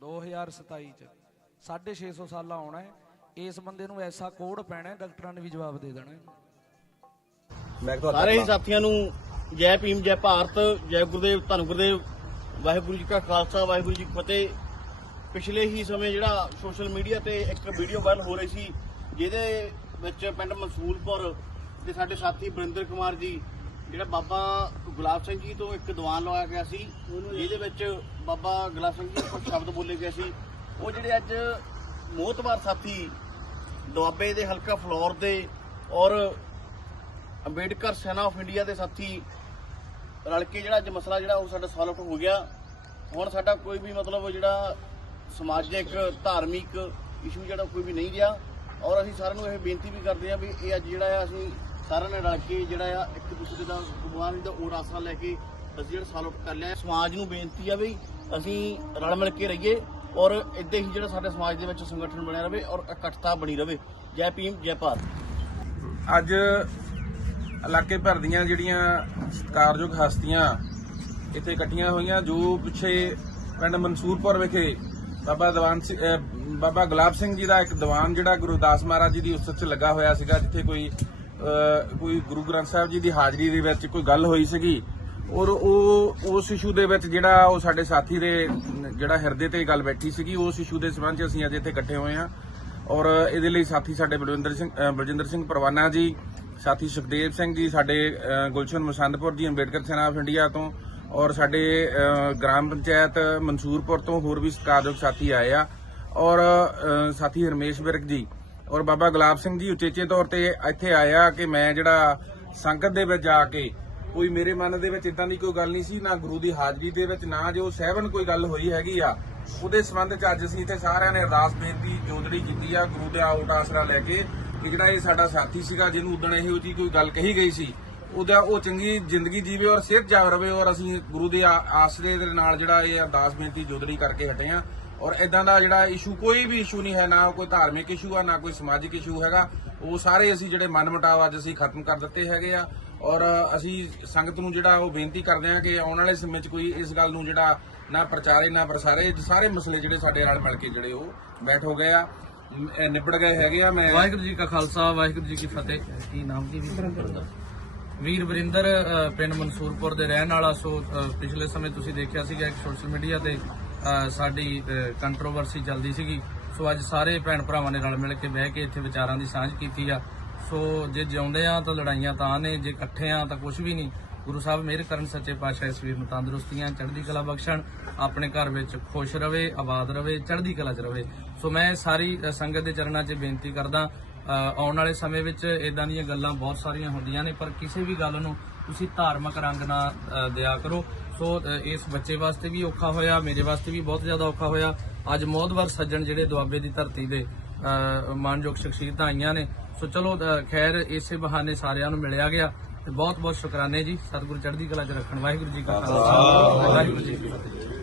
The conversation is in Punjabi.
2027 ਚ। 650 ਸਾਲਾ ਆਉਣਾ ਹੈ। ਇਸ ਬੰਦੇ ਨੂੰ ਐਸਾ ਕੋਡ ਪੈਣਾ ਹੈ, ਡਾਕਟਰਾਂ ਨੇ ਵੀ ਜਵਾਬ ਦੇ ਦੇਣਾ ਹੈ। ਮੈਂ ਤੁਹਾਡਾ ਸਾਰੇ ਹੀ ਸਾਥੀਆਂ ਨੂੰ ਜੈ ਭੀਮ ਜੈ ਭਾਰਤ ਜੈ ਗੁਰਦੇਵ ਧੰਨ ਗੁਰਦੇਵ ਵਾਹਿਗੁਰੂ ਜੀ ਕਾ ਖਾਲਸਾ ਵਾਹਿਗੁਰੂ ਜੀ ਕੀ ਫਤਿਹ। ਪਿਛਲੇ ਹੀ ਸਮੇਂ ਜਿਹੜਾ ਸੋਸ਼ਲ ਮੀਡੀਆ ਤੇ ਇੱਕ ਵੀਡੀਓ ਵਾਇਰਲ ਹੋ ਰਹੀ ਸੀ ਜਿਹਦੇ ਵਿੱਚ ਪਿੰਡ ਮਨਸੂਲਪੁਰ ਦੇ ਸਾਡੇ ਸਾਥੀ ਬਰਿੰਦਰ ਕੁਮਾਰ ਜੀ ਜਿਹੜਾ ਬਾਬਾ ਗੁਲਾਬ ਸਿੰਘ ਜੀ ਤੋਂ ਇੱਕ ਦੀਵਾਨ ਲਵਾਇਆ ਗਿਆ ਸੀ ਜਿਹਦੇ ਵਿੱਚ ਬਾਬਾ ਗੁਲਾਬ ਸਿੰਘ ਜੀ ਕੁਝ ਸ਼ਬਦ ਬੋਲੇ ਗਏ ਸੀ। ਉਹ ਜਿਹੜੇ ਅੱਜ ਮੋਹਤਵਾਰ ਸਾਥੀ ਦੁਆਬੇ ਦੇ ਹਲਕਾ ਫਲੋਰ ਦੇ ਔਰ ਅੰਬੇਡਕਰ ਸੈਨਾ ਆਫ ਇੰਡੀਆ ਦੇ ਸਾਥੀ ਰਲ ਕੇ ਜਿਹੜਾ ਅੱਜ ਮਸਲਾ ਜਿਹੜਾ ਉਹ ਸਾਡਾ ਸੋਲਵ ਹੋ ਗਿਆ। ਹੁਣ ਸਾਡਾ ਕੋਈ ਵੀ ਮਤਲਬ ਜਿਹੜਾ ਸਮਾਜਿਕ ਧਾਰਮਿਕ ਇਸ਼ੂ ਜਿਹੜਾ ਕੋਈ ਵੀ ਨਹੀਂ ਰਿਹਾ ਔਰ ਅਸੀਂ ਸਾਰਿਆਂ ਨੂੰ ਇਹ ਬੇਨਤੀ ਵੀ ਕਰਦੇ ਹਾਂ ਵੀ ਇਹ ਅੱਜ ਜਿਹੜਾ ਆ ਅਸੀਂ ਸਾਰਿਆਂ ਨੇ ਰਲ ਕੇ ਜਿਹੜਾ ਆ, ਇੱਕ ਦੂਸਰੇ ਦਾ ਭਗਵਾਨ ਦਾ ਉਹ ਆਸਰਾ ਲੈ ਕੇ ਅਸੀਂ ਜਿਹੜਾ ਸੋਲਵ ਕਰ ਲਿਆ। ਸਮਾਜ ਨੂੰ ਬੇਨਤੀ ਆ ਵੀ ਅਸੀਂ ਰਲ ਮਿਲ ਕੇ ਰਹੀਏ ਔਰ ਇਦਾਂ ਹੀ ਜਿਹੜਾ ਸਾਡੇ ਸਮਾਜ ਦੇ ਵਿੱਚ ਸੰਗਠਨ ਬਣਿਆ ਰਵੇ ਔਰ ਇਕੱਠਤਾ ਬਣੀ ਰਵੇ। ਜੈ ਭੀਮ, ਜੈ ਭਾਰਤ। ਅੱਜ ਇਲਾਕੇ ਭਰ ਦੀਆਂ ਜਿਹੜੀਆਂ ਸਤਿਕਾਰਯੋਗ ਹਸਤੀਆਂ ਇੱਥੇ ਇਕੱਠੀਆਂ ਹੋਈਆਂ, ਜੋ ਪਿੱਛੇ ਪਿੰਡ ਮਨਸੂਰਪੁਰ ਵਿਖੇ ਬਾਬਾ ਦੀਵਾਨ ਸਿੰਘ ਬਾਬਾ ਗੁਲਾਬ ਸਿੰਘ ਜੀ ਦਾ ਇੱਕ ਦੀਵਾਨ ਜਿਹੜਾ ਗੁਰੂਦਾਸ ਮਹਾਰਾਜ ਜੀ ਦੀ ਉਸਤ 'ਚ ਲੱਗਾ ਹੋਇਆ ਸੀਗਾ, ਜਿੱਥੇ ਕੋਈ ਕੋਈ ਗੁਰੂ ਗ੍ਰੰਥ ਸਾਹਿਬ ਜੀ ਦੀ ਹਾਜ਼ਰੀ ਦੇ ਵਿੱਚ ਕੋਈ ਗੱਲ ਹੋਈ ਸੀਗੀ? ਔਰ ਉਹ, ਉਸ ਇਸ਼ੂ ਦੇ ਵਿੱਚ ਜਿਹੜਾ ਉਹ ਸਾਡੇ ਸਾਥੀ ਦੇ, ਜਿਹੜਾ ਹਿਰਦੇ ਤੇ ਗੱਲ ਬੈਠੀ ਸੀਗੀ, ਉਸ ਇਸ਼ੂ ਦੇ ਸੰਬੰਧ 'ਚ ਅਸੀਂ ਅੱਜ ਇੱਥੇ ਇਕੱਠੇ ਹੋਏ ਹਾਂ। ਔਰ ਇਹਦੇ ਲਈ ਸਾਥੀ ਸਾਡੇ ਬਲਵਿੰਦਰ ਸਿੰਘ ਬਲਜਿੰਦਰ ਸਿੰਘ ਪਰਵਾਨਾ ਜੀ, ਸਾਥੀ ਸੁਖਦੇਵ ਸਿੰਘ ਜੀ, ਸਾਡੇ ਗੁਲਸ਼ਨ ਮਸੰਦਪੁਰ ਜੀ, ਅੰਬੇਡਕਰ ਸੈਨਾ ਆਫ ਇੰਡੀਆ ਤੋਂ, ਔਰ ਸਾਡੇ ਗ੍ਰਾਮ ਪੰਚਾਇਤ ਮਨਸੂਰਪੁਰ ਤੋਂ ਹੋਰ ਵੀ ਸਤਿਕਾਰਯੋਗ ਸਾਥੀ ਆਏ ਆ। ਔਰ ਸਾਥੀ ਹਰਮੇਸ਼ ਵਿਰਕ ਜੀ ਔਰ ਬਾਬਾ ਗੁਲਾਬ ਸਿੰਘ ਜੀ ਉਚੇਚੇ ਤੌਰ ਤੇ ਇੱਥੇ ਆਇਆ ਕਿ ਮੈਂ ਜਿਹੜਾ ਸੰਗਤ ਦੇ ਵਿੱਚ ਜਾ ਕੇ ਕੋਈ ਮੇਰੇ ਮਨ ਦੇ ਵਿੱਚ ਇਦਾਂ ਦੀ ਕੋਈ ਗੱਲ ਨਹੀਂ ਸੀ, ਨਾ ਗੁਰੂ ਦੀ ਹਾਜ਼ਰੀ ਦੇ ਵਿੱਚ, ਨਾ ਜੋ ਸਹਿਬਨ ਕੋਈ ਗੱਲ ਹੋਈ ਹੈਗੀ ਆ। ਉਹਦੇ ਸੰਬੰਧ ਚ ਅੱਜ ਅਸੀਂ ਇੱਥੇ ਸਾਰਿਆਂ ਨੇ ਅਰਦਾਸ ਬੇਨਤੀ ਜੋਦੜੀ ਕੀਤੀ ਆ, ਗੁਰੂ ਦੇ ਆਉਟ ਆਸਰਾ ਲੈ ਕੇ, ਕਿ ਜਿਹੜਾ ਇਹ ਸਾਡਾ ਸਾਥੀ ਸੀਗਾ, ਜਿਹਨੂੰ ਉਦਣ ਇਹੋ ਜੀ ਕੋਈ ਗੱਲ ਕਹੀ ਗਈ ਸੀ, ਉਹਦਾ ਉਹ ਚੰਗੀ ਜ਼ਿੰਦਗੀ ਜੀਵੇ ਔਰ ਸਿਹਤ ਜਾ ਰਵੇ ਔਰ ਅਸੀਂ ਗੁਰੂ ਦੇ ਆਸਰੇ ਦੇ ਨਾਲ ਜਿਹੜਾ ਇਹ ਅਰਦਾਸ ਬੇਨਤੀ ਜੋਦੜੀ ਕਰਕੇ ਹਟੇ ਆ। ਔਰ ਇਦਾਂ ਦਾ ਜਿਹੜਾ ਇਸ਼ੂ ਕੋਈ ਵੀ ਇਸ਼ੂ ਨਹੀਂ ਹੈ, ਨਾ ਕੋਈ ਧਾਰਮਿਕ ਇਸ਼ੂ ਆ, ਨਾ ਕੋਈ ਸਮਾਜਿਕ ਇਸ਼ੂ ਹੈਗਾ। ਉਹ ਸਾਰੇ ਅਸੀਂ ਜਿਹੜੇ ਮਨ ਮੁਟਾਵ ਅੱਜ ਅਸੀਂ ਖਤਮ ਕਰ ਦਿੱਤੇ ਹੈਗੇ ਆ। ਔਰ ਅਸੀਂ ਸੰਗਤ ਨੂੰ ਜਿਹੜਾ ਉਹ ਬੇਨਤੀ ਕਰਦੇ ਆ ਕਿ ਆਉਣ ਵਾਲੇ ਸਮੇਂ 'ਚ ਕੋਈ ਇਸ ਗੱਲ ਨੂੰ ਜਿਹੜਾ ਨਾ ਪ੍ਰਚਾਰੇ, ਨਾ ਪ੍ਰਸਾਰੇ ਸਾਰੇ ਮਸਲੇ ਜਿਹੜੇ ਸਾਡੇ ਨਾਲ ਮਿਲ ਕੇ ਜਿਹੜੇ ਉਹ ਬੈਠ ਹੋ ਗਏ ਆ। ਮ- ਨਿਬੜ ਗਏ ਹੈਗੇ ਆ, ਮੈਂ ਵਾਹਿਗੁਰੂ ਜੀ ਕਾ ਖਾਲਸਾ, ਵਾਹਿਗੁਰੂ ਜੀ ਕੀ ਫਤਿਹ। ਕੀ ਨਾਮ ਕੀ ਵੀਰ? ਵੀਰ ਵਰਿੰਦਰ ਪਿੰਡ ਮਨਸੂਰਪੁਰ ਦੇ ਰਹਿਣ ਵਾਲਾ। ਸੋ ਪਿਛਲੇ ਸਮੇਂ ਤੁਸੀਂ ਦੇਖਿਆ ਸੀਗਾ ਇੱਕ ਸੋਸ਼ਲ ਮੀਡੀਆ ਤੇ ਸਾਡੀ ਕੰਟਰੋਵਰਸੀ ਚੱਲਦੀ ਸੀਗੀ। ਸੋ ਅੱਜ ਸਾਰੇ ਭੈਣ ਭਰਾਵਾਂ ਨੇ ਰਲ ਮਿਲ ਕੇ ਬਹਿ ਕੇ ਇੱਥੇ ਵਿਚਾਰਾਂ ਦੀ ਸਾਂਝ ਕੀਤੀ ਆ। ਸੋ ਜੇ ਜਿਉਂਦੇ ਆ ਤਾਂ ਲੜਾਈਆਂ ਤਾਂ ਨੇ ਜੇ ਇਕੱਠੇ ਆ ਤਾਂ ਕੁਝ ਵੀ ਨਹੀਂ। ਗੁਰੂ ਸਾਹਿਬ ਮਿਹਰ ਕਰਨ ਸੱਚੇ ਪਾਤਸ਼ਾਹ ਇਸ ਵੀਰ ਨੂੰ ਤੰਦਰੁਸਤੀਆਂ ਚੜ੍ਹਦੀ ਕਲਾ ਬਖਸ਼ਣ ਆਪਣੇ ਘਰ ਵਿੱਚ ਖੁਸ਼ ਰਵੇ ਆਬਾਦ ਰਵੇ ਚੜ੍ਹਦੀ ਕਲਾ 'ਚ ਰਵੇ। ਸੋ ਮੈਂ ਸਾਰੀ ਸੰਗਤ ਦੇ ਚਰਨਾਂ 'ਚ ਬੇਨਤੀ ਕਰਦਾ ਆਉਣ ਵਾਲੇ ਸਮੇਂ ਵਿੱਚ ਇਦਾਂ ਦੀਆਂ ਗੱਲਾਂ ਬਹੁਤ ਸਾਰੀਆਂ ਹੁੰਦੀਆਂ ਨੇ ਪਰ ਕਿਸੇ ਵੀ ਗੱਲ ਨੂੰ ਤੁਸੀਂ ਧਾਰਮਿਕ ਰੰਗ ਨਾ ਅ, ਦਿਆ ਕਰੋ। ਸੋ ਇਸ ਬੱਚੇ ਵਾਸਤੇ ਵੀ ਔਖਾ ਹੋਇਆ ਮੇਰੇ ਵਾਸਤੇ ਵੀ ਬਹੁਤ ਜ਼ਿਆਦਾ ਔਖਾ ਹੋਇਆ। ਅੱਜ ਮੋਹਦਵਰ ਸੱਜਣ ਜਿਹੜੇ ਦੁਆਬੇ ਦੀ ਧਰਤੀ ਦੇ ਮਾਨਯੋਗ ਸ਼ਖਸੀਅਤਾਂ ਆਈਆਂ ਨੇ। ਸੋ ਚਲੋ ਖੈਰ ਇਸੇ ਬਹਾਨੇ ਸਾਰਿਆਂ ਨੂੰ ਮਿਲਿਆ ਗਿਆ ਤੇ ਬਹੁਤ ਬਹੁਤ ਸ਼ੁਕਰਾਨੇ ਜੀ। ਸਤਿਗੁਰੂ ਚੜ੍ਹਦੀ ਕਲਾ ਚ ਰੱਖਣ। ਵਾਹਿਗੁਰੂ ਜੀ ਕਾ ਖਾਲਸਾ। ਵਾਹਿਗੁਰੂ ਜੀ ਕੀ ਫਤਿਹ।